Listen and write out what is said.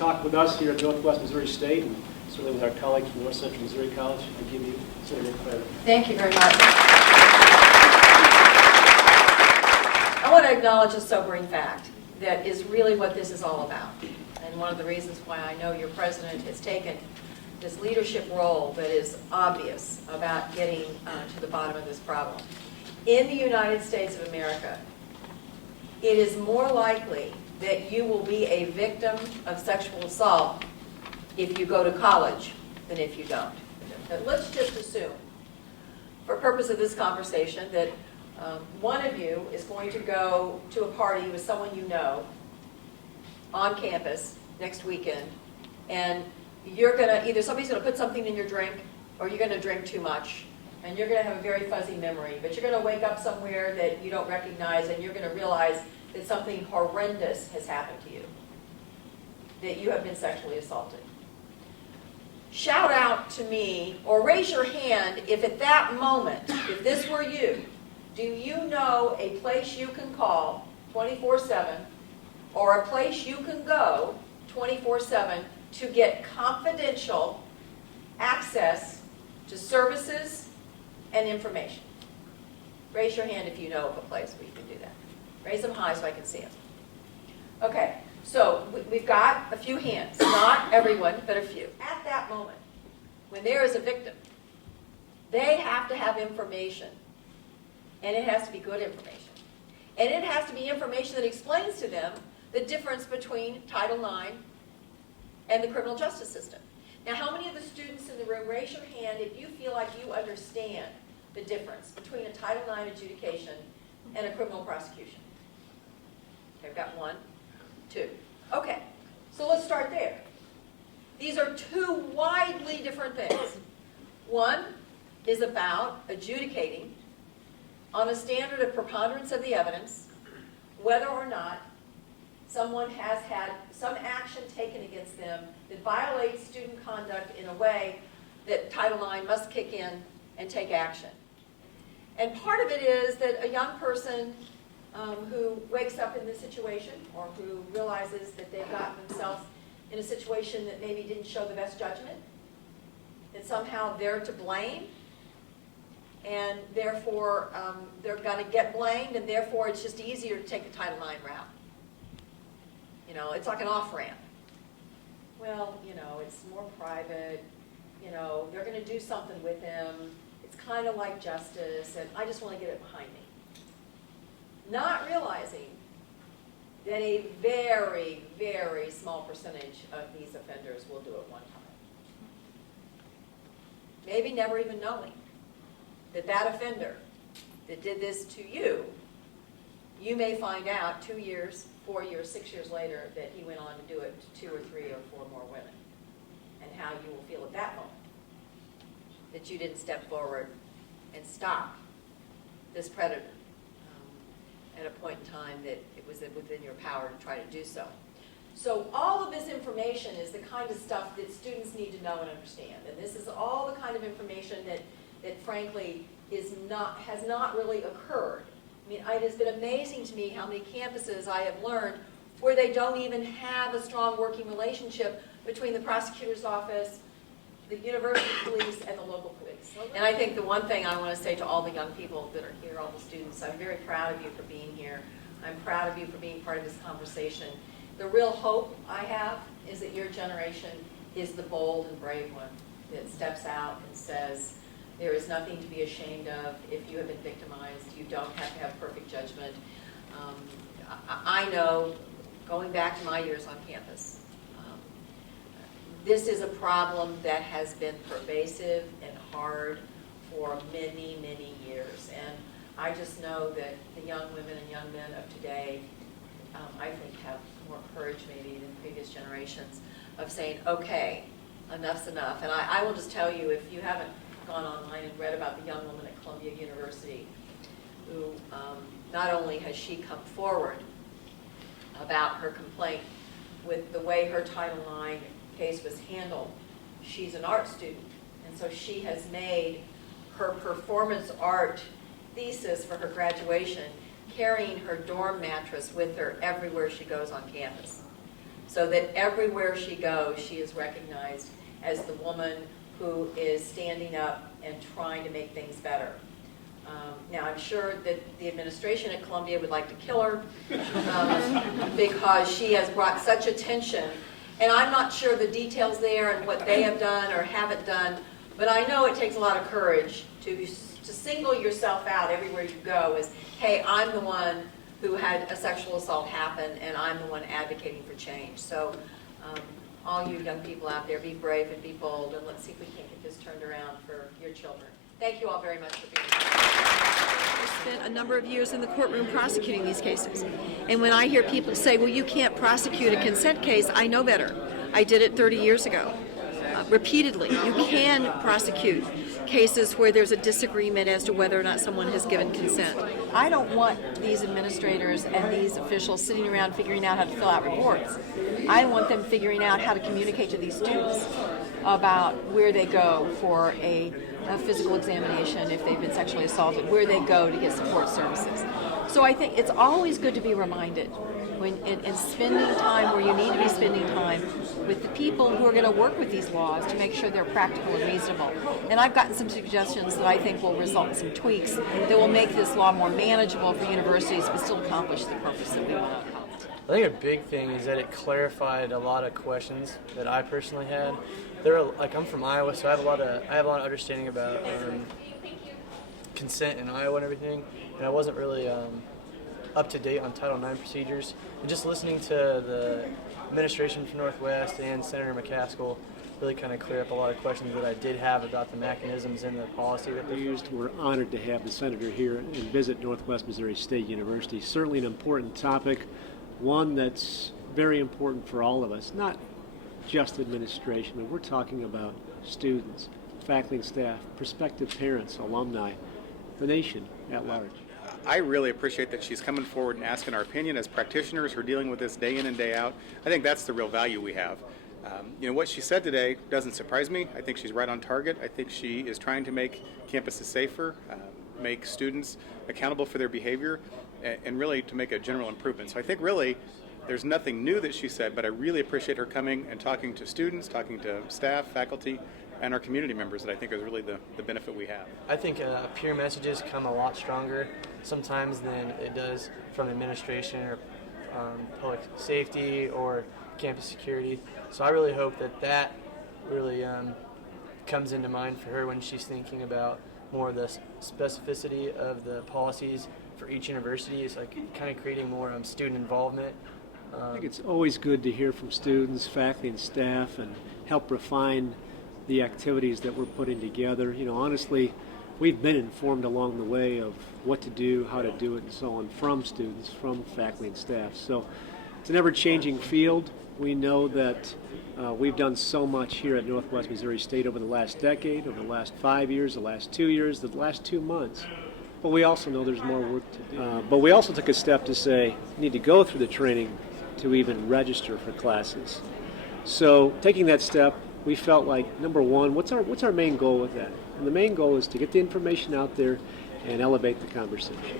talk with us here at Northwest Missouri State, and certainly with our colleagues from North Central Missouri College. I give you certainly credit. Thank you very much. I want to acknowledge a sobering fact that is really what this is all about. And one of the reasons why I know your president has taken this leadership role that is obvious about getting to the bottom of this problem. In the United States of America, it is more likely that you will be a victim of sexual assault if you go to college than if you don't. But let's just assume, for purpose of this conversation, that one of you is going to go to a party with someone you know on campus next weekend, and you're going to, either somebody's going to put something in your drink, or you're going to drink too much, and you're going to have a very fuzzy memory, but you're going to wake up somewhere that you don't recognize, and you're going to realize that something horrendous has happened to you, that you have been sexually assaulted. Shout out to me, or raise your hand if at that moment, if this were you, do you know a place you can call 24/7, or a place you can go 24/7 to get confidential access to services and information? Raise your hand if you know of a place where you can do that. Raise them high so I can see them. Okay, so we've got a few hands. Not everyone, but a few. At that moment, when there is a victim, they have to have information. And it has to be good information. And it has to be information that explains to them the difference between Title IX and the criminal justice system. Now, how many of the students in the room, raise your hand if you feel like you understand the difference between a Title IX adjudication and a criminal prosecution? Okay, I've got 1, 2. Okay, so let's start there. These are two widely different things. One is about adjudicating on a standard of preponderance of the evidence whether or not someone has had some action taken against them that violates student conduct in a way that Title IX must kick in and take action. And part of it is that a young person who wakes up in this situation, or who realizes that they've gotten themselves in a situation that maybe didn't show the best judgment, that somehow they're to blame, and therefore they're going to get blamed, and therefore it's just easier to take the Title IX route. You know, it's like an off-ramp. Well, you know, it's more private. You know, they're going to do something with him. It's kind of like justice, and I just want to get it behind me. Not realizing that a very, very small percentage of these offenders will do it one time. Maybe never even knowing that that offender that did this to you, you may find out 2 years, 4 years, 6 years later that he went on to do it to 2 or 3 or 4 more women. And how you will feel at that moment that you didn't step forward and stop this predator at a point in time that it was within your power to try to do so. So all of this information is the kind of stuff that students need to know and understand. And this is all the kind of information that frankly has not really occurred. I mean, it has been amazing to me how many campuses I have learned where they don't even have a strong working relationship between the prosecutor's office, the university police, and the local police. And I think the one thing I want to say to all the young people that are here, all the students, I'm very proud of you for being here. I'm proud of you for being part of this conversation. The real hope I have is that your generation is the bold and brave one that steps out and says, there is nothing to be ashamed of if you have been victimized. You don't have to have perfect judgment. I know, going back to my years on campus, this is a problem that has been pervasive and hard for many, many years. And I just know that the young women and young men of today, I think, have more courage maybe than previous generations of saying, okay, enough's enough. And I will just tell you, if you haven't gone online and read about the young woman at Columbia University who not only has she come forward about her complaint with the way her Title IX case was handled, she's an art student, and so she has made her performance art thesis for her graduation, carrying her dorm mattress with her everywhere she goes on campus. so that everywhere she goes, she is recognized as the woman who is standing up and trying to make things better. Now, I'm sure that the administration at Columbia would like to kill her because she has brought such attention. And I'm not sure the details there and what they have done or haven't done, but I know it takes a lot of courage to single yourself out everywhere you go as, hey, I'm the one who had a sexual assault happen and I'm the one advocating for change. So all you young people out there, be brave and be bold, and let's see if we can't get this turned around for your children. Thank you all very much for being here. I spent a number of years in the courtroom prosecuting these cases. And when I hear people say, well, you can't prosecute a consent case, I know better. I did it 30 years ago. Repeatedly, you can prosecute cases where there's a disagreement as to whether or not someone has given consent. I don't want these administrators and these officials sitting around figuring out how to fill out reports. I want them figuring out how to communicate to these students about where they go for a physical examination if they've been sexually assaulted, where they go to get support services. So I think it's always good to be reminded when in spending time where you need to be spending time with the people who are going to work with these laws to make sure they're practical and reasonable. And I've gotten some suggestions that I think will result in some tweaks that will make this law more manageable for universities but still accomplish the purpose that we want to accomplish. I think a big thing is that it clarified a lot of questions that I personally had. I'm from Iowa, so I have a lot of understanding about consent in Iowa and everything, and I wasn't really up to date on Title IX procedures. And just listening to the administration from Northwest and Senator McCaskill really kind of cleared up a lot of questions that I did have about the mechanisms and the policy that they used. We're honored to have the senator here and visit Northwest Missouri State University. Certainly an important topic, one that's very important for all of us, not just administration, but we're talking about students, faculty and staff, prospective parents, alumni, the nation at large. I really appreciate that she's coming forward and asking our opinion as practitioners who are dealing with this day in and day out. I think that's the real value we have. What she said today doesn't surprise me. I think she's right on target. I think she is trying to make campuses safer, make students accountable for their behavior, and really to make a general improvement. So I think really there's nothing new that she said, but I really appreciate her coming and talking to students, talking to staff, faculty, and our community members that I think is really the benefit we have. I think peer messages come a lot stronger sometimes than it does from administration or public safety or campus security. So I really hope that really comes into mind for her when she's thinking about more of the specificity of the policies for each university. It's like kind of creating more student involvement. I think it's always good to hear from students, faculty, and staff and help refine the activities that we're putting together. Honestly, we've been informed along the way of what to do, how to do it, and so on from students, from faculty and staff. So it's an ever-changing field. We know that we've done so much here at Northwest Missouri State over the last decade, over the last 5 years, the last 2 years, the last 2 months. But we also know there's more work to do. But we also took a step to say you need to go through the training to even register for classes. So taking that step, we felt like, number one, what's our main goal with that? And the main goal is to get the information out there and elevate the conversation.